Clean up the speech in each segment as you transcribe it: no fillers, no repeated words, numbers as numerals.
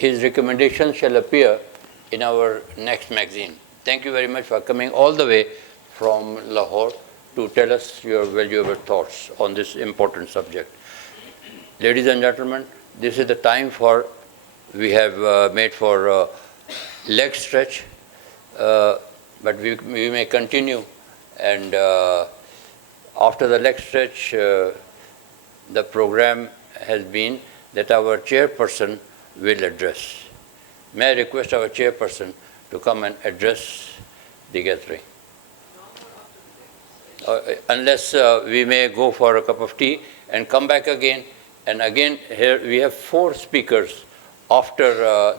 his recommendations shall appear in our next magazine. Thank you very much for coming all the way from Lahore to tell us your valuable thoughts on this important subject. Ladies and gentlemen, this is the time we have made for leg stretch, but we may continue, and after the leg stretch, the program has been that our chairperson will address. May I request our chairperson to come and address the gathering? Unless we may go for a cup of tea and come back again. And again, here we have 4 speakers after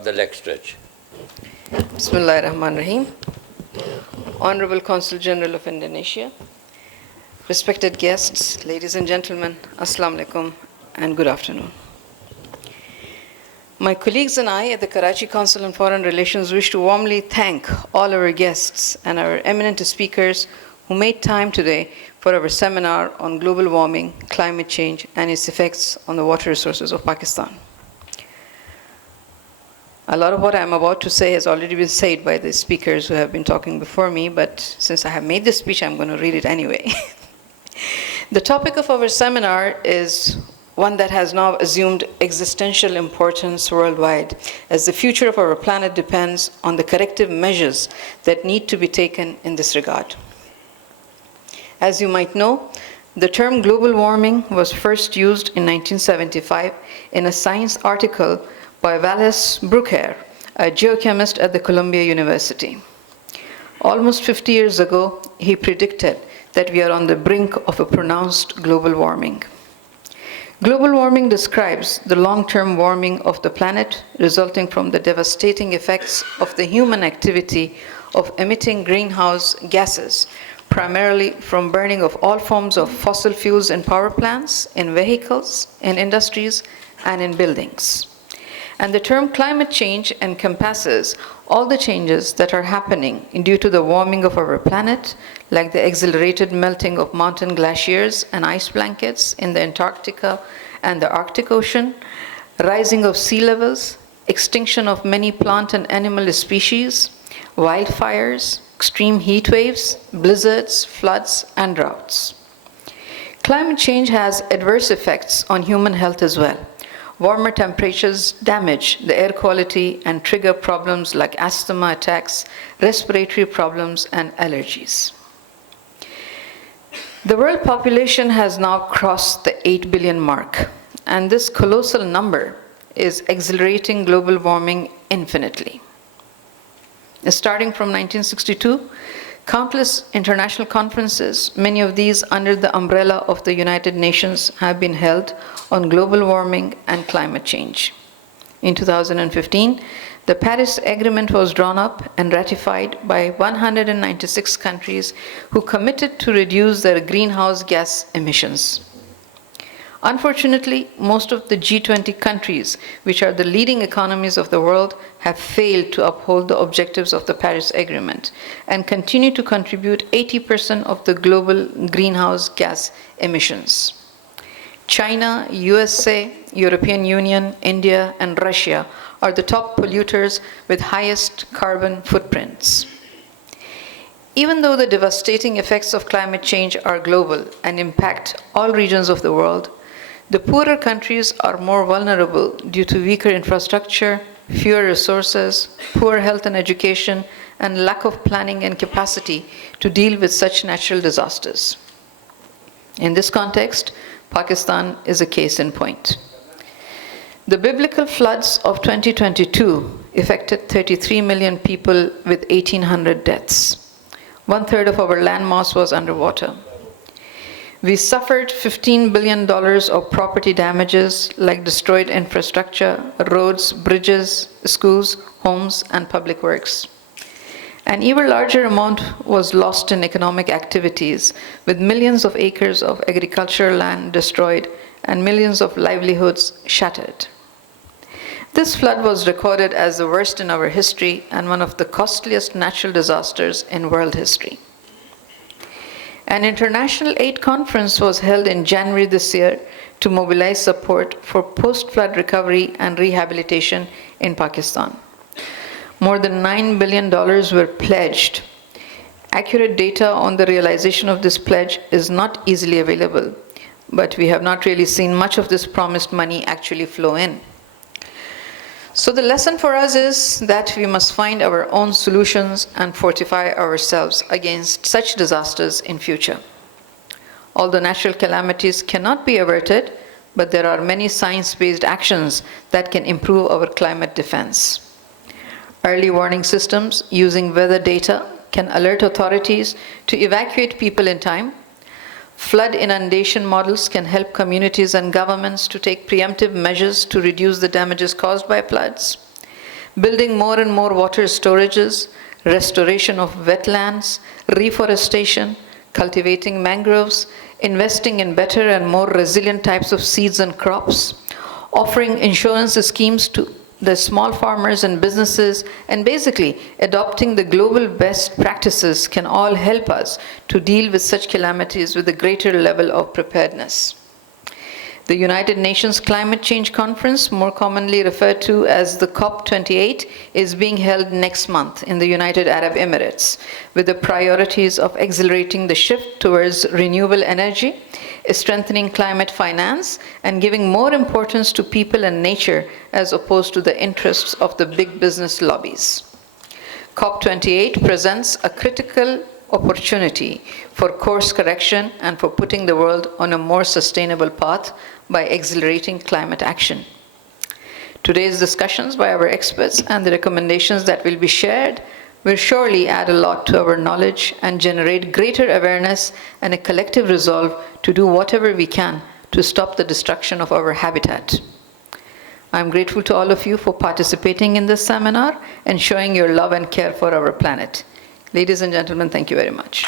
the leg stretch. Bismillahir Rahmanir Rahim. Honorable Consul General of Indonesia, respected guests, ladies and gentlemen, Assalamu alaikum and good afternoon. My colleagues and I at the Karachi Council on Foreign Relations wish to warmly thank all our guests and our eminent speakers who made time today for our seminar on global warming, climate change, and its effects on the water resources of Pakistan. A lot of what I'm about to say has already been said by the speakers who have been talking before me, but since I have made this speech, I'm going to read it anyway. The topic of our seminar is one that has now assumed existential importance worldwide, as the future of our planet depends on the corrective measures that need to be taken in this regard. As you might know, the term global warming was first used in 1975 in a science article by Wallace Brooker, a geochemist at the Columbia University. Almost 50 years ago, he predicted that we are on the brink of a pronounced global warming. Global warming describes the long-term warming of the planet resulting from the devastating effects of the human activity of emitting greenhouse gases, primarily from burning of all forms of fossil fuels in power plants, in vehicles, in industries, and in buildings. And the term climate change encompasses all the changes that are happening due to the warming of our planet, like the accelerated melting of mountain glaciers and ice blankets in the Antarctica and the Arctic Ocean, rising of sea levels, extinction of many plant and animal species, wildfires, extreme heat waves, blizzards, floods, and droughts. Climate change has adverse effects on human health as well. Warmer temperatures damage the air quality and trigger problems like asthma attacks, respiratory problems, and allergies. The world population has now crossed the 8 billion mark, and this colossal number is accelerating global warming infinitely. Starting from 1962, countless international conferences, many of these under the umbrella of the United Nations, have been held on global warming and climate change. In 2015, the Paris Agreement was drawn up and ratified by 196 countries who committed to reduce their greenhouse gas emissions. Unfortunately, most of the G20 countries, which are the leading economies of the world, have failed to uphold the objectives of the Paris Agreement and continue to contribute 80% of the global greenhouse gas emissions. China, USA, European Union, India, and Russia are the top polluters with highest carbon footprints. Even though the devastating effects of climate change are global and impact all regions of the world, the poorer countries are more vulnerable due to weaker infrastructure, fewer resources, poor health and education, and lack of planning and capacity to deal with such natural disasters. In this context, Pakistan is a case in point. The biblical floods of 2022 affected 33 million people with 1,800 deaths. 1/3 of our landmass was underwater. We suffered $15 billion of property damages like destroyed infrastructure, roads, bridges, schools, homes, and public works. An even larger amount was lost in economic activities, with millions of acres of agricultural land destroyed and millions of livelihoods shattered. This flood was recorded as the worst in our history and one of the costliest natural disasters in world history. An international aid conference was held in January this year to mobilize support for post-flood recovery and rehabilitation in Pakistan. More than $9 billion were pledged. Accurate data on the realization of this pledge is not easily available, but we have not really seen much of this promised money actually flow in. So the lesson for us is that we must find our own solutions and fortify ourselves against such disasters in future. Although natural calamities cannot be averted, but there are many science-based actions that can improve our climate defense. Early warning systems using weather data can alert authorities to evacuate people in time. Flood inundation models can help communities and governments to take preemptive measures to reduce the damages caused by floods. Building more and more water storages, restoration of wetlands, reforestation, cultivating mangroves, investing in better and more resilient types of seeds and crops, offering insurance schemes to the small farmers and businesses, and basically adopting the global best practices can all help us to deal with such calamities with a greater level of preparedness. The United Nations Climate Change Conference, more commonly referred to as the COP28, is being held next month in the United Arab Emirates, with the priorities of accelerating the shift towards renewable energy, strengthening climate finance, and giving more importance to people and nature as opposed to the interests of the big business lobbies. COP28 presents a critical opportunity for course correction and for putting the world on a more sustainable path by accelerating climate action. Today's discussions by our experts and the recommendations that will be shared will surely add a lot to our knowledge and generate greater awareness and a collective resolve to do whatever we can to stop the destruction of our habitat. I'm grateful to all of you for participating in this seminar and showing your love and care for our planet. Ladies and gentlemen, thank you very much.